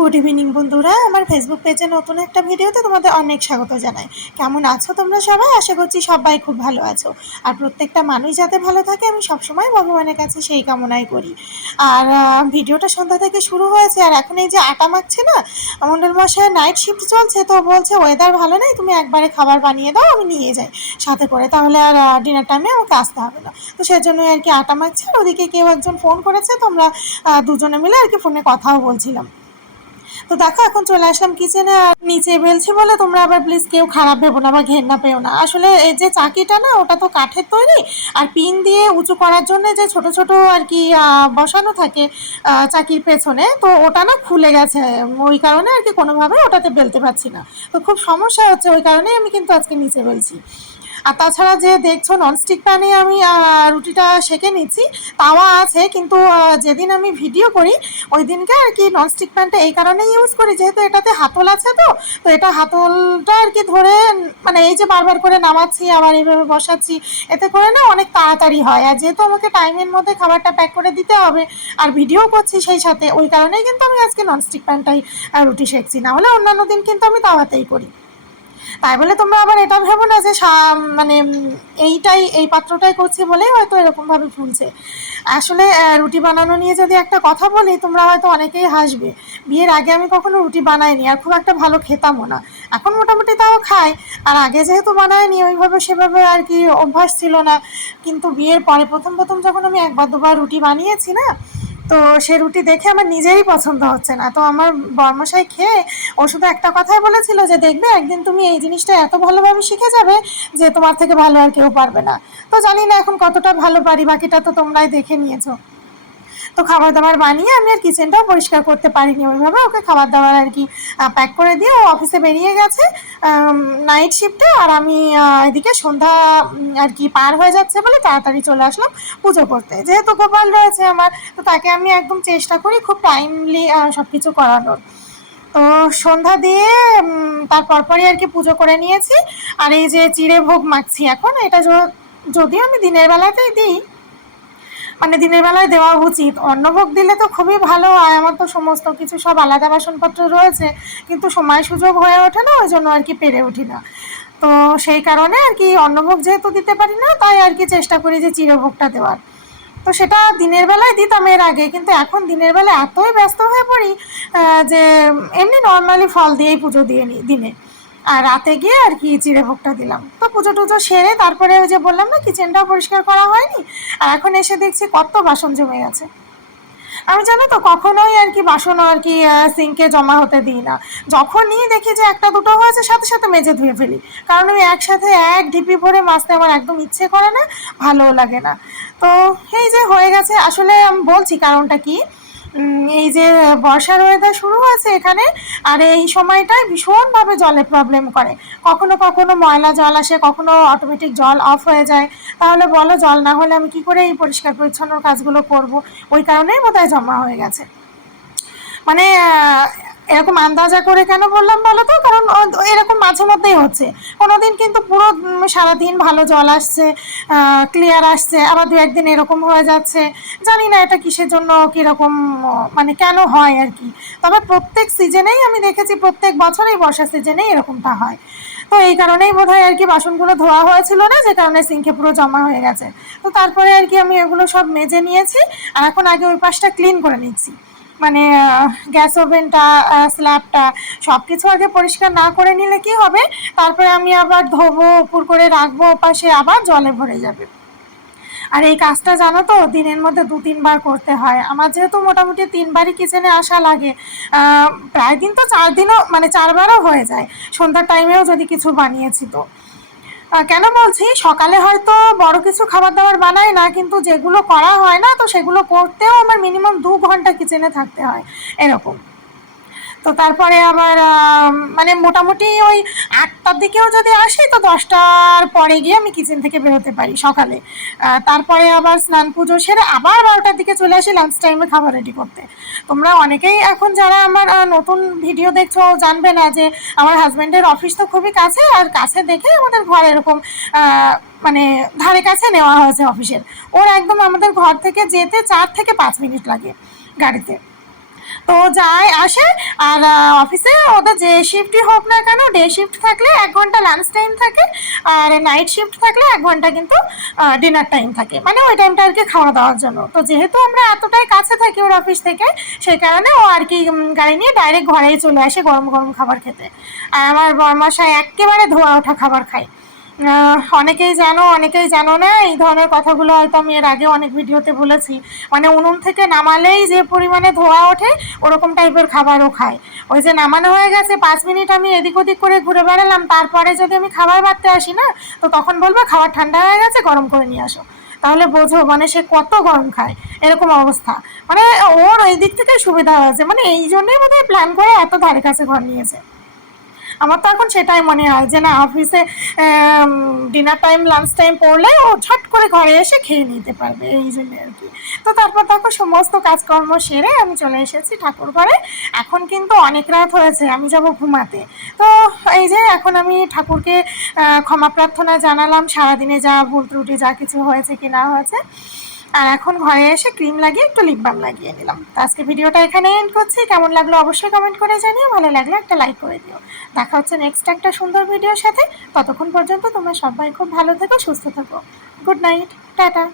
Good evening বন্ধুরা, আমার Facebook পেজে নতুন একটা ভিডিওতে তোমাদের অনেক স্বাগত জানাই। কেমন আছো তোমরা সবাই? আশা করছি সবাই খুব ভালো আছো। আর প্রত্যেকটা মানুষ যাতে ভালো থাকে আমি সবসময় ভগবানের কাছে সেই কামনাই করি। আর ভিডিওটা সন্ধ্যা থেকে শুরু হয়েছে, আর এখন এই যে আটা মাখছে না, মন্ডল মশাইয়ের নাইট শিফট চলছে, তো বলছে ওয়েদার ভালো নেই, তুমি একবারে খাবার বানিয়ে দাও, আমি নিয়ে যাই সাথে করে, তাহলে আর ডিনার টাইমে আমাকে আসতে হবে না। তো সেজন্যই আর কি আটা মাখছে। আর ওদিকে কেউ একজন ফোন করেছে, তোমরা দুজনে মিলে আর কি ফোনে কথাও বলছিলাম। তো দেখো এখন চলে আসলাম কিচেনে, আর নিচে বেলছি বলে তোমরা আবার প্লিজ কেউ খারাপ ভেবো না বা ঘেন্না পেও না। আসলে এই যে চাকিটা না, ওটা তো কাঠের তৈরি, আর পিন দিয়ে উঁচু করার জন্য যে ছোট ছোট আর কি বসানো থাকে চাকির পেছনে, তো ওটা না খুলে গেছে। ওই কারণে আর কি কোনোভাবে ওটাতে বেলতে পারছি না, তো খুব সমস্যা হচ্ছে। ওই কারণেই আমি কিন্তু আজকে নিচে বেলছি। আর তাছাড়া যে দেখছো ননস্টিক প্যানে আমি রুটিটা সেঁকে নিচ্ছি, তাওয়া আছে, কিন্তু যেদিন আমি ভিডিও করি ওই দিনকে আর কি ননস্টিক প্যানটা এই কারণেই ইউজ করি, যেহেতু এটাতে হাতল আছে। তো এটা হাতলটা আর কি ধরে, মানে এই যে বারবার করে নামাচ্ছি আবার এইভাবে বসাচ্ছি, এতে করে না অনেক তাড়াতাড়ি হয়। আর যেহেতু আমাকে টাইমের মধ্যে খাবারটা প্যাক করে দিতে হবে আর ভিডিও করছি সেই সাথে, ওই কারণেই কিন্তু আমি আজকে ননস্টিক প্যানটাই রুটি সেঁকছি। না হলে অন্যান্য দিন কিন্তু আমি তাওয়াতেই করি। তাই বলে তোমরা আবার এটা ভেবো না যে মানে এই পাত্রটাই করছি বলেই হয়তো এরকমভাবে ফুলছে। আসলে রুটি বানানো নিয়ে যদি একটা কথা বলি, তোমরা হয়তো অনেকেই হাসবে। বিয়ের আগে আমি কখনো রুটি বানাইনি, আর খুব একটা ভালো খেতামও না। এখন মোটামুটি তাও খাই। আর আগে যেহেতু বানাইনি ওইভাবে সেভাবে আর কি অভ্যাস ছিল না। কিন্তু বিয়ের পরে প্রথম প্রথম যখন আমি একবার দুবার রুটি বানিয়েছি না, তো সে রুটি দেখে আমার নিজেরই পছন্দ হচ্ছে না। তো আমার বর্মশাই খেয়ে ও শুধু একটা কথাই বলেছিল যে দেখবে একদিন তুমি এই জিনিসটা এত ভালোভাবে শিখে যাবে যে তোমার থেকে ভালো আর কেউ পারবে না। তো জানি না এখন কতটা ভালো পারি, বাকিটা তো তোমরাই দেখে নিয়েছো। তো খাবার দাবার বানিয়ে আমি আর কিচেনটাও পরিষ্কার করতে পারিনি ওইভাবে। ওকে খাবার দাবার আর কি প্যাক করে দিয়ে ও অফিসে বেরিয়ে গেছে নাইট শিফটে। আর আমি এদিকে সন্ধ্যা আর কি পার হয়ে যাচ্ছে বলে তাড়াতাড়ি চলে আসলাম পুজো করতে। যেহেতু গোপাল রয়েছে আমার, তো তাকে আমি একদম চেষ্টা করি খুব টাইমলি সব কিছু করানোর। তো সন্ধ্যা দিয়ে তার পরপরই আর কি পুজো করে নিয়েছি। আর এই যে চিড়ে ভোগ মাখছি এখন, এটা যদিও আমি দিনের বেলাতেই দিই, মানে দিনের বেলায় দেওয়া উচিত। অন্নভোগ দিলে তো খুবই ভালো হয়, আমার তো সমস্ত কিছু সব আলাদা বাসনপত্র রয়েছে, কিন্তু সময় সুযোগ হয়ে ওঠে না, ওই জন্য আর কি পেরে উঠি না। তো সেই কারণে আর কি অন্নভোগ যেহেতু দিতে পারি না, তাই আর কি চেষ্টা করি যে চিড়েভোগটা দেওয়ার। তো সেটা দিনের বেলায় দিতাম এর আগে, কিন্তু এখন দিনের বেলা এতই ব্যস্ত হয়ে পড়ি যে এমনি নর্মালি ফল দিয়েই পুজো দিয়ে নিই দিনে। আর রাতে গিয়ে আর কি চিড়েভোগটা দিলাম। তো পুজো টুজো সেরে তারপরে ওই যে বললাম না কিচেনটাও পরিষ্কার করা হয়নি, আর এখন এসে দেখছি কত বাসন জমে গেছে। আমি জানো তো কখনোই আর কি বাসন আর কি সিঙ্কে জমা হতে দিই না। যখনই দেখি যে একটা দুটো হয়েছে সাথে সাথে মেজে ধুয়ে ফেলি, কারণ ওই একসাথে এক ঢিপি ভরে মাজতে আমার একদম ইচ্ছে করে না, ভালোও লাগে না। তো এই যে হয়ে গেছে। আসলে আমি বলছি কারণটা কি, এই যে বর্ষার ওয়েদার শুরু হয়েছে এখানে, আর এই সময়টায় ভীষণভাবে জলে প্রবলেম করে। কখনো কখনো ময়লা জল আসে, কখনো অটোমেটিক জল অফ হয়ে যায়। তাহলে বলো জল না হলে আমি কি করে এই পরিষ্কার পরিচ্ছন্ন কাজগুলো করব? ওই কারণেই বোধহয় জমা হয়ে গেছে। মানে এরকম আন্দাজা করে কেন বললাম বলো তো, কারণ এরকম মাঝে মধ্যেই হচ্ছে। কোনোদিন কিন্তু পুরো সারাদিন ভালো জল আসছে, ক্লিয়ার আসছে, আবার দু একদিন এরকম হয়ে যাচ্ছে। জানি না এটা কিসের জন্য কীরকম, মানে কেন হয় আর কি। তবে প্রত্যেক সিজনেই আমি দেখেছি, প্রত্যেক বছরেই বর্ষা সিজনেই এরকমটা হয়। তো এই কারণেই বোধহয় আর কি বাসনগুলো ধোয়া হয়েছিল না, যে কারণে সিঙ্কে পুরো জমা হয়ে গেছে। তো তারপরে আর কি আমি এগুলো সব মেজে নিয়েছি, আর এখন আগে ওই পাশটা ক্লিন করে নিচ্ছি। মানে গ্যাস ওভেনটা, স্ল্যাবটা, সব কিছু আগে পরিষ্কার না করে নিলে কি হবে, তারপরে আমি আবার ধোবো, উপর করে রাখবো, ওপাশে আবার জলে ভরে যাবে। আর এই কাজটা জানো তো দিনের মধ্যে 2-3 বার করতে হয়। আমার যেহেতু মোটামুটি 3বারই কিচেনে আসা লাগে, প্রায় দিন তো 4 দিনও, মানে 4বারও হয়ে যায়, সন্ধ্যার টাইমেও যদি কিছু বানিয়েছি তো। কেন বলছি, সকালে হয়তো বড় কিছু খাবার দাবার বানাই না, কিন্তু যেগুলো করা হয় না তো সেগুলো করতেও আমার মিনিমাম 2 ঘন্টা কিচেনে থাকতে হয় এরকম। তো তারপরে আবার মানে মোটামুটি ওই 8টার দিকেও যদি আসি, তো 10টার পরে গিয়ে আমি কিচেন থেকে বেরোতে পারি সকালে। তারপরে আবার স্নান পুজো সেরে আবার 12টার দিকে চলে আসি লাঞ্চ টাইমে খাবার রেডি করতে। তোমরা অনেকেই এখন যারা আমার নতুন ভিডিও দেখছো জানবে না যে আমার হাজব্যান্ডের অফিস তো খুবই কাছে, আর কাছে দেখে আমাদের ঘর এরকম মানে ধারে কাছে নেওয়া হয়েছে অফিসের। ওর একদম আমাদের ঘর থেকে যেতে 4 থেকে 5 মিনিট লাগে গাড়িতে। তো তো যায় আসে, আর অফিসে ওদের যে শিফটই হোক না কেন, ডে শিফট থাকলে 1 ঘন্টা লাঞ্চ টাইম থাকে, আর নাইট শিফট থাকলে 1 ঘন্টা কিন্তু ডিনার টাইম থাকে, মানে ওই টাইমটা আর কি খাওয়া দাওয়ার জন্য। তো যেহেতু আমরা এতটাই কাছে থাকি ওর অফিস থেকে, সেই কারণে ও আর কি গাড়ি নিয়ে ডাইরেক্ট ঘরেই চলে আসে গরম গরম খাবার খেতে। আর আমার বরমশাই একেবারে ধোয়া ওঠা খাবার খায়। অনেকেই জানো, অনেকেই জানো না, এই ধরনের কথাগুলো হয়তো আমি এর আগে অনেক ভিডিওতে বলেছি। মানে উনুন থেকে নামালেই যে পরিমাণে ধোয়া ওঠে, ওরকম টাইপের খাবারও খায়। ওই যে নামানো হয়ে গেছে, 5 মিনিট আমি এদিক ওদিক করে ঘুরে বেড়ালাম, তারপরে যদি আমি খাবার বাড়তে আসি না, তো তখন বলবো খাবার ঠান্ডা হয়ে গেছে, গরম করে নিয়ে আসো। তাহলে বোঝো মানে সে কত গরম খায়, এরকম অবস্থা। মানে ওর ওই দিক থেকে সুবিধা হয়েছে, মানে এই জন্যই বোধহয় প্ল্যান করে এত ধারে কাছে ঘর নিয়েছে। আমার তো এখন সেটাই মনে হয় যে না, অফিসে ডিনার টাইম লাঞ্চ টাইম পড়লে ও ঝট করে ঘরে এসে খেয়ে নিতে পারবে, এই জন্য আর কি। তো তারপর দেখো সমস্ত কাজকর্ম সেরে আমি চলে এসেছি ঠাকুর ঘরে। এখন কিন্তু অনেক রাত হয়েছে, আমি যাব ঘুমাতে। তো এই যে এখন আমি ঠাকুরকে ক্ষমা প্রার্থনা জানালাম সারাদিনে যা ভুল ত্রুটি যা কিছু হয়েছে কি না হয়েছে। আর এখন ঘরে এসে ক্রিম লাগিয়ে একটু লিপ বাম লাগিয়ে নিলাম। তো আজকে ভিডিওটা এখানে এন্ড করছি। কেমন লাগলো অবশ্যই কমেন্ট করে জানিও, ভালো লাগলে একটা লাইক করে দিও। দেখা হচ্ছে নেক্সট একটা সুন্দর ভিডিওর সাথে। ততক্ষণ পর্যন্ত তোমরা সবাই খুব ভালো থেকো, সুস্থ থেকো। Good night, tata.